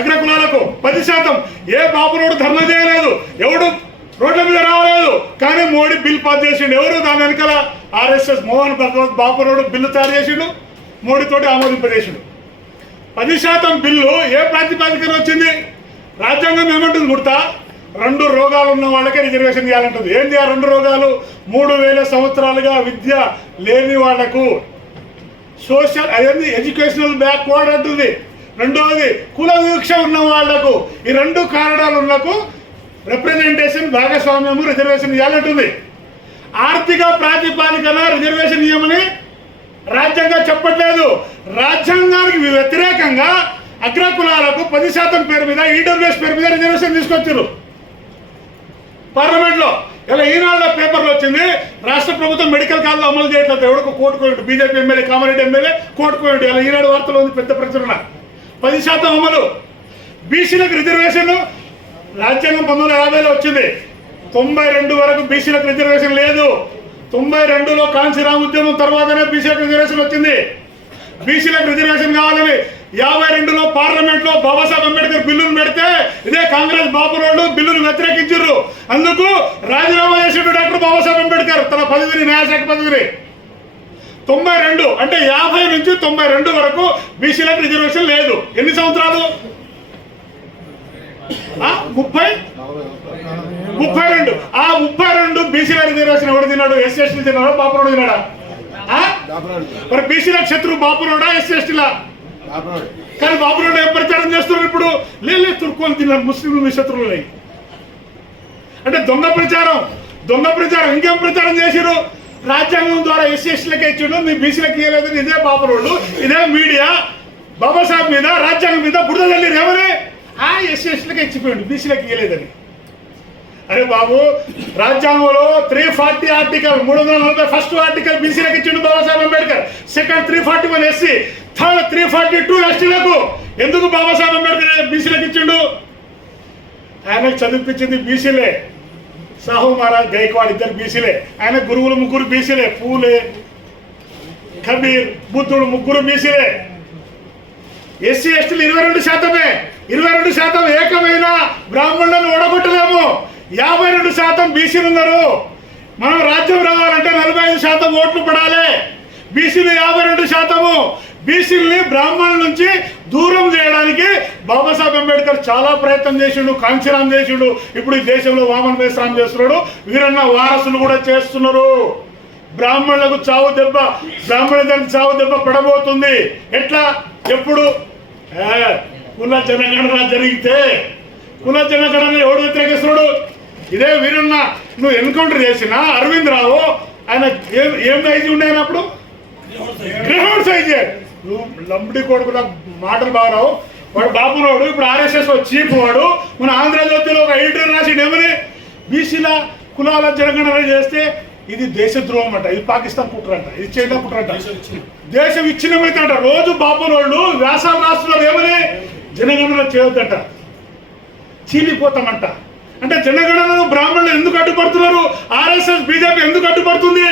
అగ్ర కులాలకు పది శాతం. ఏ బాపురోడు ధర్నా చేయలేదు ఎవడు రోడ్ల మీద రావలేదు. కానీ మోడీ బిల్ పాస్ చేసిండు. ఎవరు దాని వెనకాల RSS Mohan Bhagwat road bill తయారు చేసిండు? మోడీతోటి ఆమోదింపజేసిండు. పది శాతం బిల్లు ఏ ప్రాతిపదికన వచ్చింది? రాజ్యాంగం ఏమంటుంది గుర్తా? రెండు రోగాలు ఉన్న వాళ్ళకే రిజర్వేషన్ చేయాలంటుంది. ఏంది ఆ రెండు రోగాలు? మూడు వేల సంవత్సరాలుగా విద్య లేని వాళ్ళకు సోషల్ అదేంది? ఎడ్యుకేషనల్ బ్యాక్వర్డ్ అంటుంది. రెండవది కుల వివక్ష ఉన్న వాళ్ళకు ఈ రెండు కారణాలకు రిప్రజెంటేషన్ భాగస్వామ్యము రిజర్వేషన్ ఇవ్వాలంటుంది ఆర్థిక ప్రాతిపాదికన రిజర్వేషన్ ఇవ్వమని రాజ్యాంగం చెప్పట్లేదు. రాజ్యాంగానికి వ్యతిరేకంగా అగ్ర కులాలకు పది శాతం పేరు మీద ఈడబ్ల్యూఎస్ పేరు మీద రిజర్వేషన్ తీసుకొచ్చారు. పార్లమెంట్లో ఇలా ఈనాడులో పేపర్లో వచ్చింది రాష్ట్ర ప్రభుత్వం మెడికల్ కాల్లో అమలు చేయట్లేదు. ఎవరికి కోటుకోండి బీజేపీ ఎమ్మెల్యే కామారెడ్డి ఎమ్మెల్యే కోటుకోండి ఇలా ఈనాడు వార్తలో ఉంది పెద్ద ప్రచురణ. పది శాతం అమలు. బీసీలకు రిజర్వేషన్ రాజ్యాంగం పంతొమ్మిది వందల యాభైలో వచ్చింది. తొంభై రెండు వరకు బీసీలకు రిజర్వేషన్ లేదు. తొంభై రెండులో కాంచీరామ్ ఉద్యమం తర్వాతనే బీసీలకు రిజర్వేషన్ వచ్చింది. బీసీలకు రిజర్వేషన్ కావాలని యాభై రెండులో పార్లమెంట్లో బాబాసాహెబ్ అంబేద్కర్ బిల్లును పెడితే ఇదే కాంగ్రెస్ బాబురోళ్ళు బిల్లును వ్యతిరేకించారు అందుకు రాజీనామా చేసిండు డాక్టర్ బాబాసాహెబ్ అంబేద్కర్ తన పదవిని న్యాయశాఖ పదవిని. తొంభై రెండు అంటే యాభై నుంచి తొంభై రెండు వరకు బీసీలకు రిజర్వేషన్ లేదు. ఎన్ని సంవత్సరాలు? ఆ, ముప్పై? ముప్పై రెండు. ఆ ముప్పై రెండు బీసీల రిజర్వేషన్ ఎవడు తిన్నాడు? ఎస్సీ ఎస్టీ తిన్నాడు? బాపురోడు తిన్నాడా? మరి బీసీల శత్రువు బాపురోడా? ఎస్సీ ఎస్టీలా కానీ బాపురోడు ఏం ప్రచారం చేస్తున్నారు ఇప్పుడు? లేదు తుర్కోలు తిన్నారు ముస్లింలు మీ శత్రువులని అంటే దొంగ ప్రచారం. దొంగ ప్రచారం. ఇంకేం ప్రచారం చేసిరు రాజ్యాంగం ద్వారా ఎస్సీ ఇచ్చిండు మీ బీసీలకు ఇవ్వలేదని ఇదే బాపురోళ్ళు ఇదే మీడియా. బాబాసాహెబ్ మీద రాజ్యాంగం మీద బురద తల్లి ఏమని ఆ ఎస్సీ ఎస్టీలకి ఇచ్చిపోయిండు బీసీలకు ఇవ్వలేదని అరే బాబు రాజ్యాంగంలో త్రీ ఫార్టీ ఆర్టికల్ మూడు వందల నలభై ఫస్ట్ ఆర్టికల్ బీసీలకు ఇచ్చిండు Babasaheb Ambedkar. Second three forty one SC third three forty two ఎస్టీలకు ఎందుకు బాబాసాహెబ్ అంబేద్కర్ బీసీలకు ఇచ్చిండు? ఆయనకు చదివిపించింది బీసీలే. సాహు మహారాజ్ గైక్వాడ్ ఇద్దరు బీసీలే. ఆయన గురువులు ముగ్గురు బీసీలే. పూలే కబీర్ బుద్ధుడు ముగ్గురు బీసీలే. ఎస్సీ ఎస్టీలు ఇరవై రెండు శాతమే. ఇరవై రెండు శాతం ఏకమైన బ్రాహ్మణులను ఓడగొట్టలేము. యాభై రెండు శాతం బీసీలు ఉన్నారు. మనం రాజ్యం రావాలంటే నలభై ఐదు శాతం ఓట్లు పడాలి. బీసీలు యాభై రెండు శాతము. బీసీలని బ్రాహ్మణుల నుంచి దూరం చేయడానికి బాబాసాహెబ్ అంబేద్కర్ చాలా ప్రయత్నం చేసిండు కాంచీరామ్ చేసిండు. ఇప్పుడు ఈ దేశంలో వామన మేస్రామ్ చేస్తున్నాడు. వీరన్న వారసులు కూడా చేస్తున్నారు. బ్రాహ్మణులకు చావు దెబ్బ బ్రాహ్మణ దానికి చావు దెబ్బ పడబోతుంది. ఎట్లా? ఎప్పుడు? కుల జనగణన జరిగితే కుల జనగణన ఎవడు వ్యతిరేకిస్తున్నాడు? ఇదే వీరన్న నువ్వు ఎన్కౌంటర్ చేసిన అరవింద్ రావు ఆయన ఏం ఏం రైజ్ ఉండేనప్పుడు గ్రహౌండ్ సైజ్ నువ్వు లంబడి కొడుకు మాటలు బాగా రావు వాడు బాబునోడు ఇప్పుడు ఆర్ఎస్ఎస్ చీఫ్ వాడు. మన ఆంధ్రజ్యోతిలో ఒక ఎడిటర్ రాసిండు ఏమని బీసీల కులాల జనగణన చేస్తే ఇది దేశద్రోహం అంట ఇది పాకిస్తాన్ కుట్రంట ఇది చైనా కుట్రంట దేశం ఇచ్చినమైతే అంట. రోజు బాబునోళ్ళు వ్యాసాలు రాస్తున్నారు ఏమని జనగణన చేయొద్దంట. చీలిపోతామంట. అంటే జనగణనను బ్రాహ్మణులు ఎందుకు అడ్డుపడుతున్నారు? ఆర్ఎస్ఎస్ బీజేపీ ఎందుకు అడ్డుపడుతుంది?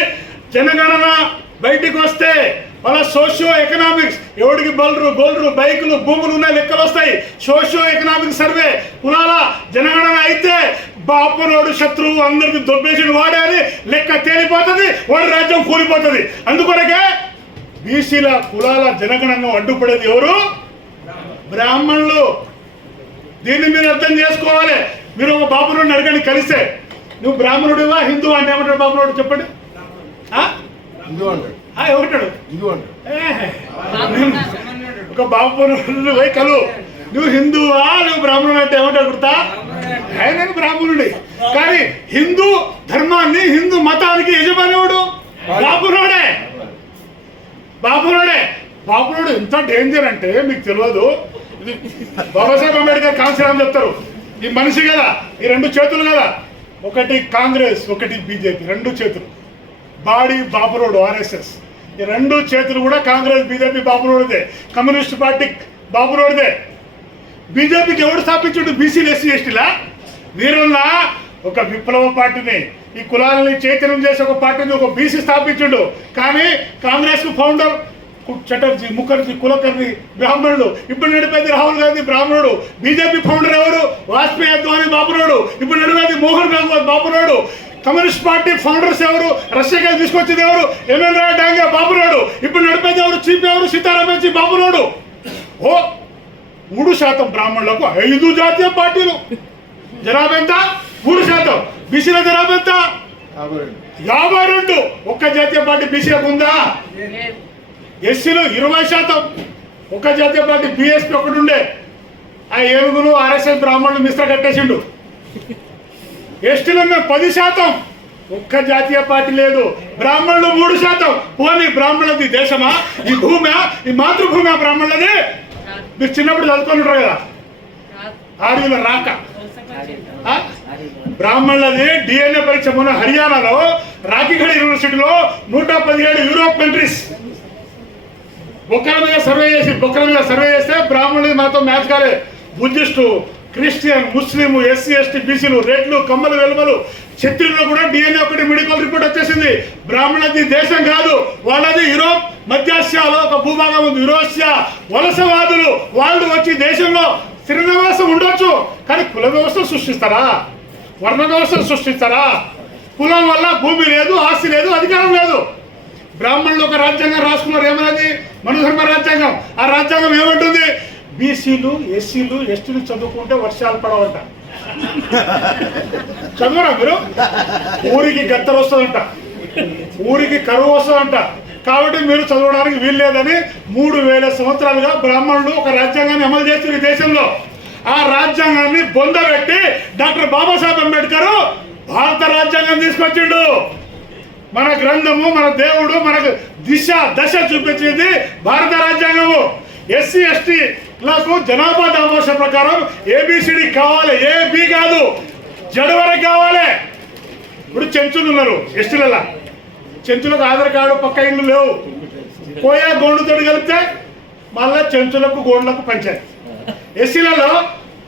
జనగణన బయటికి వస్తే వాళ్ళ సోషియో ఎకనామిక్స్ ఎవడికి బల్రు గోల్రు బైకులు భూములు ఉన్నాయి లెక్కలు వస్తాయి. Socio economic survey. కులాల జనగణన అయితే బాపనోడు శత్రువు అందరికి దొబ్బేసిన వాడే అని లెక్క తేలిపోతుంది వాడి రాజ్యం కూలిపోతుంది. అందుకొరకే బీసీల కులాల జనగణన అడ్డుపడేది ఎవరు? బ్రాహ్మణులు. దీన్ని మీరు అర్థం చేసుకోవాలి. మీరు ఒక బాబునుడిని అడగండి కలిస్తే. నువ్వు బ్రాహ్మణుడివా హిందూ అంటే ఏమంటాడు బాబునుడు చెప్పండి? ఆ? హిందూ అంటాడు. ఒక పోయి కలు నువ్వు హిందువా? నువ్వు బ్రాహ్మణుడు అంటే ఏమంటాడు గుర్తా? ఆయన బ్రాహ్మణుడి. కానీ హిందూ ధర్మాన్ని హిందూ మతానికి యజమానివాడు బాబునోడే. బాబునోడే. బాబునోడు ఎంత డేంజర్ అంటే మీకు తెలియదు. ఇది బాబాసాహెబ్ అంబేద్కర్ కాన్సీరామ్ చెప్తారు. ఈ మనిషి కదా ఈ రెండు చేతులు కదా. ఒకటి కాంగ్రెస్ ఒకటి బీజేపీ రెండు చేతులు. బాడీ బాబురోడు ఆర్ఎస్ఎస్. ఈ రెండు చేతులు కూడా కాంగ్రెస్ బీజేపీ బాబురోడిదే కమ్యూనిస్ట్ పార్టీ బాబురోడిదే బీజేపీకి ఎవడు స్థాపించుడు? బీసీలు ఎస్సీ ఎస్టీలా? వీరున్నా ఒక విప్లవ పార్టీని ఈ కులాలని చైతన్యం చేసే ఒక పార్టీని ఒక బీసీ స్థాపించుడు. కానీ కాంగ్రెస్కు ఫౌండర్ చటర్జీ ముఖర్జీ కులకర్ణి బ్రాహ్మణుడు. ఇప్పుడు నడిపేది రాహుల్ గాంధీ బ్రాహ్మణుడు. బీజేపీ ఫౌండర్ ఎవరు? వాజ్పేయి అద్వాని బాబురాడు ఇప్పుడు నడిపేది మోహన్ గాంధీ బాబురాడు కమ్యూనిస్ట్ పార్టీ ఫౌండర్స్ ఎవరు? రష్యాకి తీసుకొచ్చింది ఎవరు? రాయ్ డాంగే బాబురాడు ఇప్పుడు నడిపేది ఎవరు? చీఫ్ ఎవరు? సీతారామేజీ బాబురాడు ఓ మూడు శాతం బ్రాహ్మణులకు ఐదు జాతీయ పార్టీలు. జనాభా ఎంత? మూడు శాతం. బీసీల జనాభా ఎంత? యాభై రెండు. ఒక్క జాతీయ పార్టీ బీసీలకు ఉందా? ఎస్సీలు ఇరవై శాతం. ఒక్క జాతీయ పార్టీ బీఎస్పీ ఒకటి ఉండే. ఆ ఏనుగులు ఆర్ఎస్ఎస్ బ్రాహ్మణులు మిశ్ర కట్టేసిండు. ఎస్టీలు ఉన్న పది శాతం. ఒక్క జాతీయ పార్టీ లేదు. బ్రాహ్మణులు మూడు శాతం. పోనీ బ్రాహ్మణులది దేశమా? ఈ భూమి? ఈ మాతృభూమి బ్రాహ్మణులది? మీరు చిన్నప్పుడు చదువుకొని ఉంటారు కదా? ఆర్యుల రాక. బ్రాహ్మణులది డిఎన్ఏ పరీక్ష మొన్న హర్యానాలో రాకిగఢ్ యూనివర్సిటీలో నూట పదిహేడు యూరోప్ కంట్రీస్ బొక్కల మీద సర్వే చేసి బొక్కల మీద సర్వే చేస్తే బ్రాహ్మణులది మాతో మ్యాచ్ కాలే. Buddhist Christian Muslim SC ST బీసీలు రెడ్లు కమ్మలు వెలుమలు క్షత్రియుల్లో కూడా డిఎన్ఏ ఒకటి మెడికల్ రిపోర్ట్ వచ్చేసింది. బ్రాహ్మణది దేశం కాదు వాళ్ళది యూరోప్ మధ్యాసియాలో ఒక భూభాగం ఉంది యూరోసియా. వలసవాదులు వాళ్ళు వచ్చి దేశంలో స్థిర నివాసం ఉండొచ్చు కానీ కుల వ్యవస్థ సృష్టిస్తారా? వర్ణ వ్యవస్థ సృష్టిస్తారా? కులం వల్ల భూమి లేదు ఆస్తి లేదు అధికారం లేదు. బ్రాహ్మణులు ఒక రాజ్యాంగం రాసుకున్నారు ఏమన్నది మనుధర్మ రాజ్యాంగం. ఆ రాజ్యాంగం ఏమంటుంది? బీసీలు ఎస్సీలు ఎస్టీలు చదువుకుంటే వర్షాలు పడవంట. చదువురా మీరు? ఊరికి గత్తలు వస్తుందంట ఊరికి కరువు వస్తుందంట కాబట్టి మీరు చదవడానికి వీలు లేదని మూడు వేల సంవత్సరాలుగా బ్రాహ్మణులు ఒక రాజ్యాంగాన్ని అమలు చేస్తున్న ఈ దేశంలో. ఆ రాజ్యాంగాన్ని బొందబెట్టి డాక్టర్ బాబాసాహెబ్ అంబేద్కర్ భారత రాజ్యాంగం తీసుకొచ్చిండు. మన గ్రంథము మన దేవుడు మనకు దిశ దశ చూపించింది భారత రాజ్యాంగము. ఎస్సీ ఎస్టీలకు జనాభా దామోష ప్రకారం ఏబిసిడి కావాలి ఏ బి కాదు. జడ వరకు కావాలి. ఇప్పుడు చెంచులు ఉన్నారు ఎస్టీలలో చెంచులకు ఆధార్ కార్డు పక్క ఇల్లు లేవు. పోయా గోండుతో కలిపితే మళ్ళా చెంచులకు గోండ్లకు పంచాయతీ. ఎస్సీలలో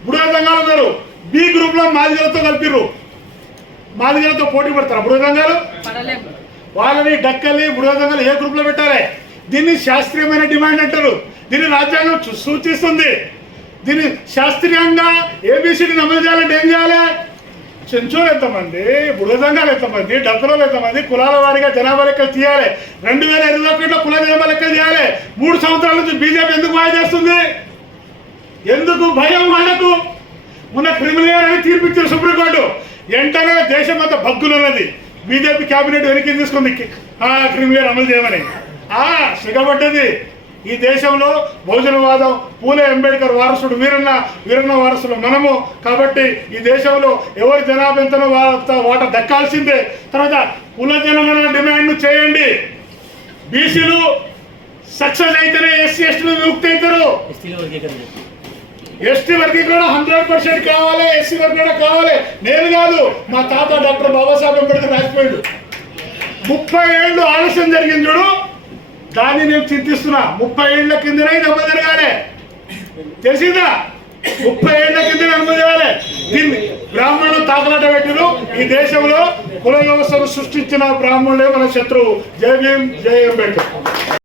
బుడదంగాలు ఉన్నారు. బి గ్రూప్లో మాదిగలతో కలిపిర్రు. మాదిగలతో పోటీ పడతారు బుడదంగాలు వాళ్ళని డక్కలి బుడదంగలు ఏ గ్రూప్లో పెట్టాలి? దీన్ని శాస్త్రీయమైన డిమాండ్ అంటారు. దీన్ని రాజ్యాంగం సూచిస్తుంది. దీన్ని శాస్త్రీయంగా ఏబిసిడిని అమలు చేయాలంటే ఏం చేయాలి? చెంచోలు ఎంతమంది బుడదంగాలు ఎంతమంది డబ్బులు ఎంతమంది కులాల వారిగా జనాభా లెక్కలు తీయాలి. రెండు వేల ఇరవై ఒకటిలో కుల జనాభా లెక్కలు చేయాలి మూడు సంవత్సరాల నుంచి బీజేపీ ఎందుకు బాగా చేస్తుంది? ఎందుకు భయం వాళ్ళకు? మొన్న క్రిమినల్ అని తీర్పిచ్చారు సుప్రీంకోర్టు. వెంటనే దేశం అంతా భగ్గులున్నది. బీజేపీ కేబినెట్ వెనక్కి తీసుకుంది. ఆ క్రిమినల్ అమలు చేయమని. ఆ సిగబడ్డది. ఈ దేశంలో బహుజనవాదం పూలే అంబేద్కర్ వారసుడు వీరన్న వీరన్న వారసులు మనము. కాబట్టి ఈ దేశంలో ఎవరి జనాభా ఎంతనో వాట వాట దక్కాల్సిందే. తర్వాత కుల జనగణ డిమాండ్ చేయండి. బీసీలు సక్సెస్ అయితేనే ఎస్సీ ఎస్టీలు విముక్తి అవుతారు. ఎస్టీ వర్గీకరణ హండ్రెడ్ పర్సెంట్ కావాలి ఎస్సీ వర్గీకరణ కావాలి. నేను కాదు మా తాత డాక్టర్ బాబాసాహెబ్ అంబేద్కర్ రాసిపోయాడు. ముప్పై ఏళ్ళు ఆలస్యం జరిగింది చూడు. దాన్ని నేను చింతిస్తున్నా. ముప్పై ఏళ్ళ కిందనే ఇది అమలు జరగాలి. తెలిసిందా? ముప్పై ఏళ్ళ కింద నెమ్మది జరగాలి. దీన్ని బ్రాహ్మణులు తాకలాట పెట్టిరు ఈ దేశంలో కుల వ్యవస్థను సృష్టించిన బ్రాహ్మణులే మన శత్రువు. జై భీం జై అంబేద్కర్.